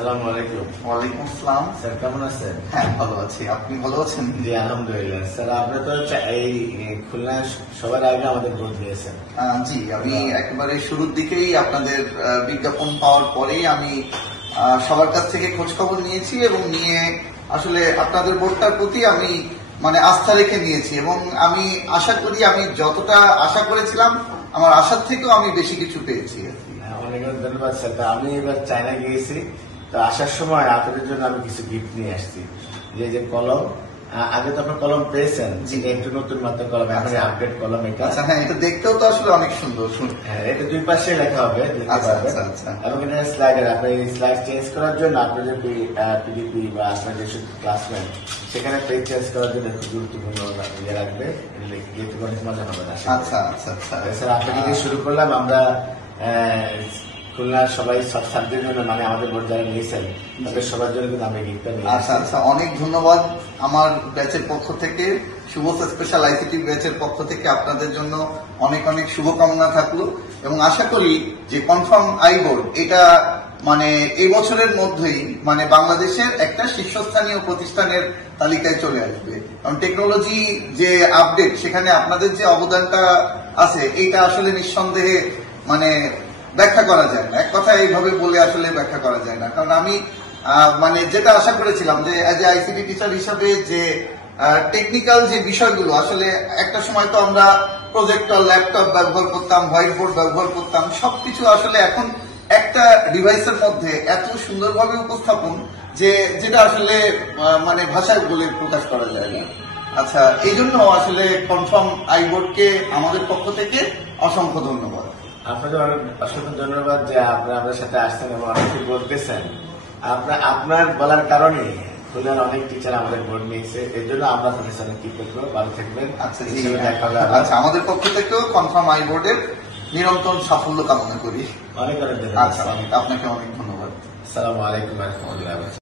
আসসালামু আলাইকুম। ওয়ালাইকুম আসসালাম। স্যার কেমন আছেন? হ্যাঁ, ভালো আছি। আপনি ভালো আছেন? জি আলহামদুলিল্লাহ। স্যার আপনি তো এই খুলনা সবার আগে আমাদের ভোট দিয়েছেন। জি, আমি একেবারে শুরুর দিকেই আপনাদের বিজ্ঞাপন পাওয়ার পরেই আমি সবার কাছ থেকে খোঁজ খবর নিয়েছি এবং নিয়ে আসলে আপনাদের ভোটটার প্রতি আমি আস্থা রেখে নিয়েছি এবং আমি আশা করি আমি যতটা আশা করেছিলাম আমার আশার থেকেও আমি বেশি কিছু পেয়েছি। অনেক ধন্যবাদ স্যার। আমি এবার চায়না গিয়েছি, তো আসার সময় আপনাদের জন্য আমি কিছু গিফট নিয়ে আসছি। যে কলম, আগে তো আপনার কলম পেয়েছেন, একটু নতুন মাত্র কলম, এখন আপডেট কলম এটা। আচ্ছা, হ্যাঁ, এটা দেখতেও তো আসলে অনেক সুন্দর। হ্যাঁ, এটা দুই পাশে লেখা হবে এবং এটা স্লাইডার, আপনার এই স্লাইড চেঞ্জ করার জন্য আপনার যে পিডিপি বা আপনার যেসব ক্লাসমেট সেখানে পেজ চেঞ্জ করার জন্য খুব গুরুত্বপূর্ণ ইয়ে রাখবে, লিখতে অনেক মজা হবে না। আচ্ছা আচ্ছা আচ্ছা স্যার আপনাকে দিয়ে শুরু করলাম। আমরা খুলনার সবাই সব ছাত্রদের জন্য আমাদের ভোট যারা নিয়েছেন তাদের সবার জন্য কিন্তু আমরা গিফটটা নিয়ে। আচ্ছা আচ্ছা, অনেক ধন্যবাদ। আমার ব্যাচের পক্ষ থেকে, শুভ স্পেশাল আইসিটি ব্যাচের পক্ষ থেকে আপনাদের জন্য অনেক অনেক শুভকামনা থাকলো এবং আশা করি যে কনফার্ম আই বোর্ড এটা এই বছরের মধ্যেই বাংলাদেশের একটা শীর্ষস্থানীয় প্রতিষ্ঠানের তালিকায় চলে আসবে। কারণ টেকনোলজি যে আপডেট, সেখানে আপনাদের যে অবদানটা আছে এইটা আসলে নিঃসন্দেহে ব্যাখ্যা করা যায় না। এক কথা এইভাবে বলে আসলে ব্যাখ্যা করা যায় না। কারণ আমি যেটা আশা করেছিলাম যে এজ এ আইসিটি টিচার হিসাবে যে টেকনিক্যাল যে বিষয়গুলো, আসলে একটা সময় তো আমরা প্রজেক্টর, ল্যাপটপ ব্যবহার করতাম, হোয়াইট বোর্ড ব্যবহার করতাম, সবকিছু আসলে এখন একটা ডিভাইসের মধ্যে এত সুন্দরভাবে উপস্থাপন যে যেটা আসলে ভাষায় বলে প্রকাশ করা যায় না। আচ্ছা, এই জন্য আসলে কনফার্ম আই বোর্ডকে আমাদের পক্ষ থেকে অসংখ্য ধন্যবাদ। আপনাদের অনেক অসংখ্য ধন্যবাদ যে আপনারা আমাদের সাথে আসছেন এবং অনেক কিছু বলতেছেন। আপনার বলার কারণে খুলনার অনেক টিচার আমাদের ভোট নিয়েছে, এর জন্য আমরা প্রফেসর কৃতজ্ঞ। ভালো থাকবেন। আচ্ছা, আমাদের পক্ষ থেকেও কনফার্ম আই বোর্ডের নিরন্তর সাফল্য কামনা করি। অনেক অনেক আচ্ছা, আপনাকে অনেক ধন্যবাদ। আসসালামু আলাইকুম ওয়া রাহমাতুল্লাহি ওয়া বারাকাতুহু।